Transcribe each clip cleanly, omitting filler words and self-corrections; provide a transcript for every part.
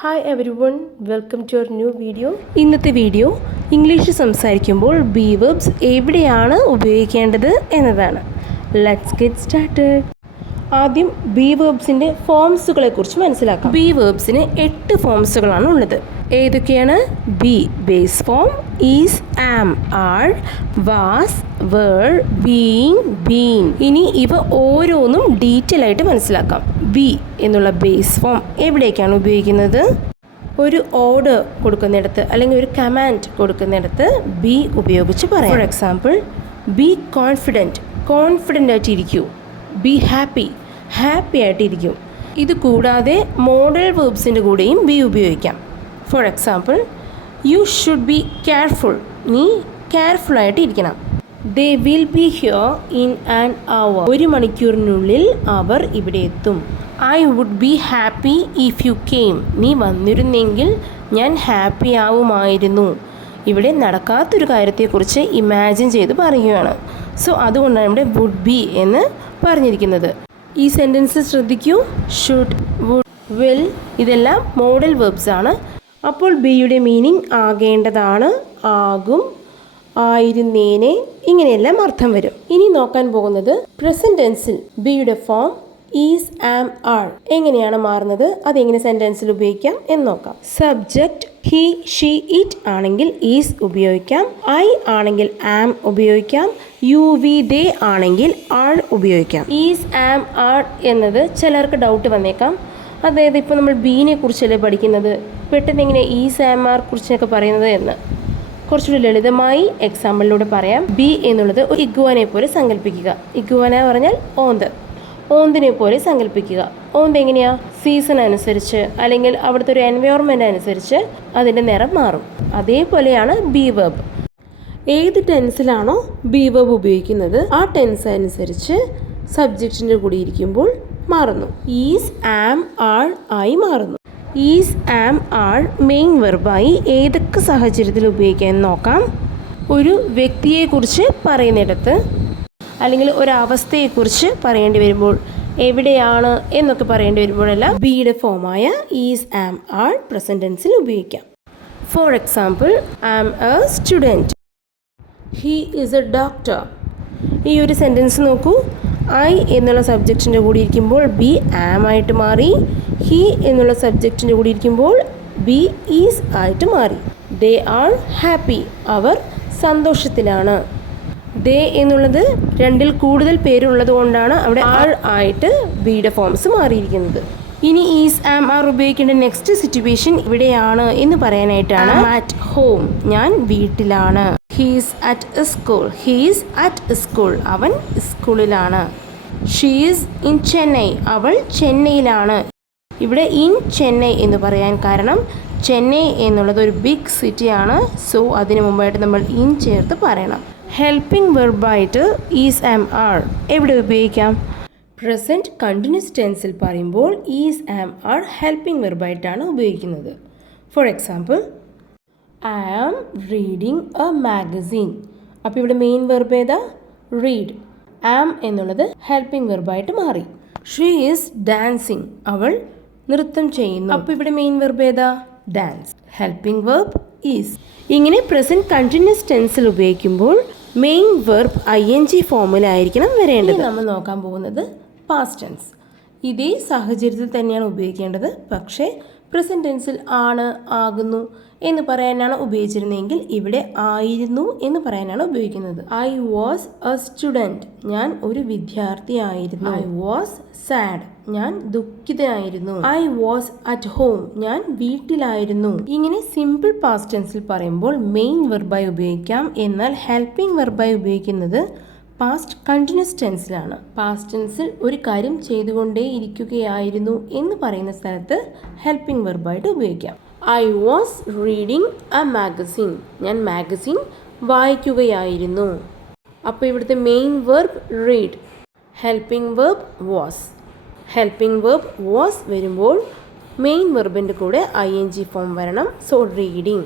Hi everyone, welcome to our new video. ഇന്നത്തെ video English സംസാരിക്കുമ്പോൾ be verbs എവിടെയാണ് ഉപയോഗിക്കേണ്ടത് എന്നതാണ്. Let's get started. ആദ്യം ബി വെർബ്സിൻ്റെ ഫോംസുകളെ കുറിച്ച് മനസ്സിലാക്കാം. ബി വെർബ്സിന് 8 ഫോംസുകളാണ് ഉള്ളത്. ഏതൊക്കെയാണ്? Be base form, is, am, are, was, were, being, been. ഇനി ഇവ ഓരോന്നും ഡീറ്റെയിൽ ആയിട്ട് മനസ്സിലാക്കാം. ബി എന്നുള്ള ബേസ് ഫോം എവിടേക്കാണ് ഉപയോഗിക്കുന്നത്? ഒരു ഓർഡർ കൊടുക്കുന്നിടത്ത് അല്ലെങ്കിൽ ഒരു കമാൻഡ് കൊടുക്കുന്നിടത്ത് ബി ഉപയോഗിച്ച് പറയാം. For example, be confident, confident ആയിട്ടിരിക്കൂ. ബി ഹാപ്പി, ഹാപ്പി ആയിട്ടിരിക്കും. ഇത് കൂടാതെ മോഡൽ വേർബ്സിൻ്റെ കൂടെയും ബി ഉപയോഗിക്കാം. For example, you should be careful, നീ കെയർഫുൾ ആയിട്ട് ഇരിക്കണം. They will be here in an hour, 1 മണിക്കൂറിനുള്ളിൽ അവർ ഇവിടെ എത്തും. I would be happy if you came, നീ വന്നിരുന്നെങ്കിൽ ഞാൻ ഹാപ്പി ആവുമായിരുന്നു. ഇവിടെ നടക്കാത്തൊരു കാര്യത്തെക്കുറിച്ച് ഇമാജിൻ ചെയ്ത് പറയുകയാണ്. സോ അതുകൊണ്ടാണ് ഇവിടെ വുഡ് ബി എന്ന് പറഞ്ഞിരിക്കുന്നത്. ഈ സെൻറ്റൻസ് ശ്രദ്ധിക്കൂ. ഷുഡ്, വുഡ്, വിൽ ഇതെല്ലാം മോഡൽ വെർബ്സ് ആണ്. അപ്പോൾ ബിയുടെ മീനിങ് ആകേണ്ടതാണ്, ആകും, ആയിരുന്നേനെ, ഇങ്ങനെയെല്ലാം അർത്ഥം വരും. ഇനി നോക്കാൻ പോകുന്നത് പ്രസന്റ് ടെൻസിൽ ബിയുടെ ഫോം ഈസ്, ആം, ആർ എങ്ങനെയാണ് മാറുന്നത്, അതെങ്ങനെ സെൻറ്റൻസിൽ ഉപയോഗിക്കാം എന്ന് നോക്കാം. സബ്ജക്റ്റ് ഹി, ഷീ, ഇറ്റ് ആണെങ്കിൽ ഈസ് ഉപയോഗിക്കാം. ഐ ആണെങ്കിൽ ആം ഉപയോഗിക്കാം. യു, വി, ദേ ആണെങ്കിൽ ആർ ഉപയോഗിക്കാം. ഈസ്, ആം, ആർ എന്നത് ചിലർക്ക് ഡൗട്ട് വന്നേക്കാം. അതായത് ഇപ്പോൾ നമ്മൾ ബീനെ കുറിച്ചല്ലേ പഠിക്കുന്നത്, പെട്ടെന്ന് എങ്ങനെ ഈസ്, ആം, ആർ കുറിച്ചൊക്കെ പറയുന്നത് എന്ന് കുറച്ചുകൂടി ലളിതമായി എക്സാമ്പിളിലൂടെ പറയാം. ബി എന്നുള്ളത് ഒരു ഇഗ്വാനെ പോലെ സങ്കല്പിക്കുക. ഇഗ്വാന പറഞ്ഞാൽ ഓന്ത്, ഓന്തിനെ പോലെ സങ്കല്പിക്കുക. ഓന്ത് എങ്ങനെയാ? സീസൺ അനുസരിച്ച് അല്ലെങ്കിൽ അവിടുത്തെ ഒരു എൻവയോൺമെൻറ്റ് അനുസരിച്ച് അതിൻ്റെ നിറം മാറും. അതേപോലെയാണ് ബി വെർബ്. ഏത് ടെൻസിലാണോ ബി വെർബ് ഉപയോഗിക്കുന്നത് ആ ടെൻസ് അനുസരിച്ച് സബ്ജക്റ്റിൻ്റെ കൂടി ഇരിക്കുമ്പോൾ മാറുന്നു. ഈസ്, ആം, ആർ ആയി മാറുന്നു. ഈസ്, ആം, ആർ മെയിൻ വെർബായി ഏതൊക്കെ സാഹചര്യത്തിൽ ഉപയോഗിക്കാൻ നോക്കാം. ഒരു വ്യക്തിയെക്കുറിച്ച് പറയുന്നിടത്ത് അല്ലെങ്കിൽ ഒരവസ്ഥയെക്കുറിച്ച് പറയേണ്ടി വരുമ്പോൾ, എവിടെയാണ് എന്നൊക്കെ പറയേണ്ടി വരുമ്പോഴെല്ലാം ബിയുടെ ഫോമായ ഈസ്, ആം, ആർ പ്രസന്റ് ടെൻസിൽ ഉപയോഗിക്കാം. For example, am a student, he is a doctor. ഈ ഒരു സെൻറ്റൻസ് നോക്കൂ. ഐ എന്നുള്ള സബ്ജക്റ്റിൻ്റെ കൂടി ഇരിക്കുമ്പോൾ ബി ആം ആയിട്ട് മാറി. ഹി എന്നുള്ള സബ്ജക്റ്റിൻ്റെ കൂടി ഇരിക്കുമ്പോൾ ബി ഈസ് ആയിട്ട് മാറി. ദേ ആർ ഹാപ്പി, അവർ സന്തോഷത്തിലാണ്. ദേ എന്നുള്ളത് 2ൽ കൂടുതൽ പേരുള്ളത് കൊണ്ടാണ് അവിടെ ആർ ആയിട്ട് ബിയുടെ ഫോംസ് മാറിയിരിക്കുന്നത്. ഇനി ഈസ്, ആം, ആർ ഉപയോഗിക്കേണ്ട നെക്സ്റ്റ് സിറ്റുവേഷൻ ഇവിടെയാണ് എന്ന് പറയാനായിട്ടാണ്. അറ്റ് ഹോം, ഞാൻ വീട്ടിലാണ്. He's at school, he's at school, അവൻ സ്കൂളിലാണ്. ഷീസ് ഇൻ ചെന്നൈ, അവൾ ചെന്നൈയിലാണ്. ഇവിടെ ഇൻ ചെന്നൈ എന്ന് പറയാൻ കാരണം ചെന്നൈ എന്നുള്ളത് ഒരു ബിഗ് സിറ്റിയാണ്. സോ അതിന് മുമ്പായിട്ട് നമ്മൾ ഇൻ ചേർത്ത് പറയണം. ഹെൽപ്പിംഗ് വെർബായിട്ട് ഈസ്, ആം, ആർ എവിടെ ഉപയോഗിക്കാം? പ്രസൻറ്റ് കണ്ടിന്യൂസ് ടെൻസിൽ പറയുമ്പോൾ ഈസ്, ആം, ആർ ഹെൽപ്പിംഗ് വെർബായിട്ടാണ് ഉപയോഗിക്കുന്നത്. For example, I am reading a magazine. അപ്പോൾ ഇവിടെ മെയിൻ വെർബ് ഏതാ? റീഡ്. ആം എന്നുള്ളത് ഹെൽപ്പിംഗ് വെർബായിട്ട് മാറി. ഷീ ഈസ് ഡാൻസിങ്, അവൾ നൃത്തം ചെയ്യുന്നു. അപ്പോൾ ഇവിടെ മെയിൻ വെർബ് ഏതാ? ഡാൻസ്. Helping verb is. ഇങ്ങനെ പ്രസൻറ്റ് കണ്ടിന്യൂസ് ടെൻസിൽ ഉപയോഗിക്കുമ്പോൾ മെയിൻ വെർബ് ING ഫോമിലായിരിക്കണം വരേണ്ടത്. നമ്മൾ നോക്കാൻ പോകുന്നത് പാസ്റ്റ് ടെൻസ്. ഇതേ സാഹചര്യത്തിൽ തന്നെയാണ് ഉപയോഗിക്കേണ്ടത്. പക്ഷേ പ്രസൻറ്റ് ടെൻസിൽ ആണ്, ആകുന്നു എന്ന് പറയാനാണ് ഉപയോഗിച്ചിരുന്നതെങ്കിൽ ഇവിടെ ആയിരുന്നു എന്ന് പറയാനാണ് ഉപയോഗിക്കുന്നത്. ഐ വാസ് എ സ്റ്റുഡൻറ്റ്, ഞാൻ ഒരു വിദ്യാർത്ഥിയായിരുന്നു. ഐ വാസ് സാഡ്, ഞാൻ ദുഃഖിതനായിരുന്നു. ഐ വാസ് അറ്റ് ഹോം, ഞാൻ വീട്ടിലായിരുന്നു. ഇങ്ങനെ സിമ്പിൾ പാസ്റ്റ് ടെൻസിൽ പറയുമ്പോൾ മെയിൻ വെർബായി ഉപയോഗിക്കാം. എന്നാൽ ഹെൽപ്പിംഗ് വെർബായി ഉപയോഗിക്കുന്നത് പാസ്റ്റ് കണ്ടിന്യൂസ് ടെൻസിലാണ്. പാസ്റ്റ് ടെൻസിൽ ഒരു കാര്യം ചെയ്തുകൊണ്ടേ ഇരിക്കുകയായിരുന്നു എന്ന് പറയുന്ന സ്ഥലത്ത് ഹെൽപ്പിംഗ് വെർബായിട്ട് ഉപയോഗിക്കാം. I was reading a magazine, ഞാൻ മാഗസിൻ വായിക്കുകയായിരുന്നു. അപ്പോൾ ഇവിടുത്തെ main verb read, helping verb was. Helping verb was വരുമ്പോൾ മെയിൻ വെർബിൻ്റെ കൂടെ ING ഫോം വരണം. So reading.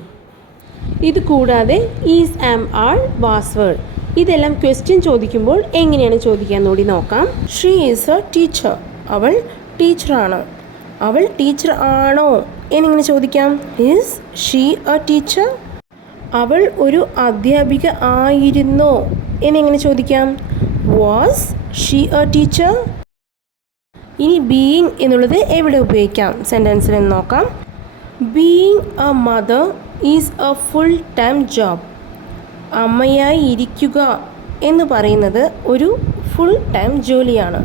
ഇത് കൂടാതെ is, am, are, was were ഇതെല്ലാം ക്വസ്റ്റ്യൻ ചോദിക്കുമ്പോൾ എങ്ങനെയാണ് ചോദിക്കാൻ കൂടി നോക്കാം. ഷീ ഈസ് എ ടീച്ചർ, അവൾ ടീച്ചറാണ്. അവൾ ടീച്ചർ ആണോ എന്നിങ്ങനെ ചോദിക്കാം. Is she A teacher? അവൾ ഒരു അധ്യാപിക ആയിരുന്നോ എന്നിങ്ങനെ ചോദിക്കാം. Was she A teacher? ഇനി ബീയിങ് എന്നുള്ളത് എവിടെ ഉപയോഗിക്കാം സെൻറ്റൻസിൽ നോക്കാം. Being A mother is A full time job. അമ്മയായി ഇരിക്കുക എന്ന് പറയുന്നത് ഒരു ഫുൾ ടൈം ജോലിയാണ്.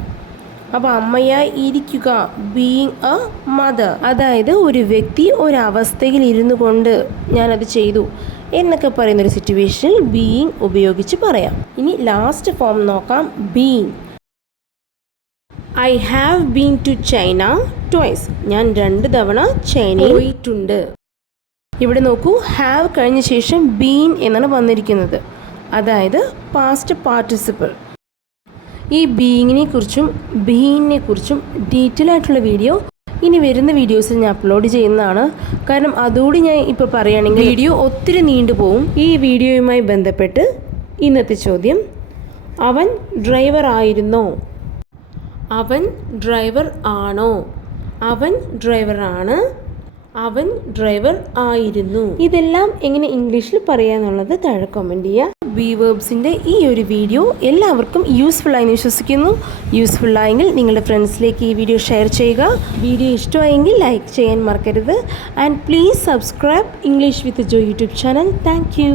അപ്പോൾ അമ്മയായി ഇരിക്കുക, ബീയിങ് എ മദർ, അതായത് ഒരു വ്യക്തി ഒരവസ്ഥയിൽ ഇരുന്നു കൊണ്ട് ഞാനത് ചെയ്തു എന്നൊക്കെ പറയുന്നൊരു സിറ്റുവേഷനിൽ ബീയിങ് ഉപയോഗിച്ച് പറയാം. ഇനി ലാസ്റ്റ് ഫോം നോക്കാം, being. I have been to China twice. ഞാൻ 2 തവണ ചൈനയിൽ പോയിട്ടുണ്ട്. ഇവിടെ നോക്കൂ, ഹാവ് കഴിഞ്ഞ ശേഷം ബീൻ എന്നാണ് വന്നിരിക്കുന്നത്, അതായത് പാസ്റ്റ് പാർട്ടിസിപ്പിൾ. ഈ ബീയിങ്ങിനെ കുറിച്ചും ബീയിങ്ങിനെ കുറിച്ചും ഡീറ്റെയിൽ ആയിട്ടുള്ള വീഡിയോ ഇനി വരുന്ന വീഡിയോസിൽ ഞാൻ അപ്ലോഡ് ചെയ്യുന്നതാണ്. കാരണം അതുകൂടി ഞാൻ ഇപ്പോൾ പറയുകയാണെങ്കിൽ വീഡിയോ ഒത്തിരി നീണ്ടുപോകും. ഈ വീഡിയോയുമായി ബന്ധപ്പെട്ട് ഇന്നത്തെ ചോദ്യം, അവൻ ഡ്രൈവർ ആയിരുന്നോ? അവൻ ഡ്രൈവർ ആണോ? അവൻ ഡ്രൈവറാണ്. അവൻ ഡ്രൈവർ ആയിരുന്നു. ഇതെല്ലാം എങ്ങനെ ഇംഗ്ലീഷിൽ പറയാന്നുള്ളത് താഴെ കമൻറ്റ് ചെയ്യുക. ബി വേർബ്സിൻ്റെ ഈ ഒരു വീഡിയോ എല്ലാവർക്കും യൂസ്ഫുൾ ആയി വിശ്വസിക്കുന്നു. യൂസ്ഫുൾ ആയെങ്കിൽ നിങ്ങളുടെ ഫ്രണ്ട്സിലേക്ക് ഈ വീഡിയോ ഷെയർ ചെയ്യുക. വീഡിയോ ഇഷ്ടമായെങ്കിൽ ലൈക്ക് ചെയ്യാൻ മറക്കരുത്. And please subscribe English with Jo YouTube channel. Thank U.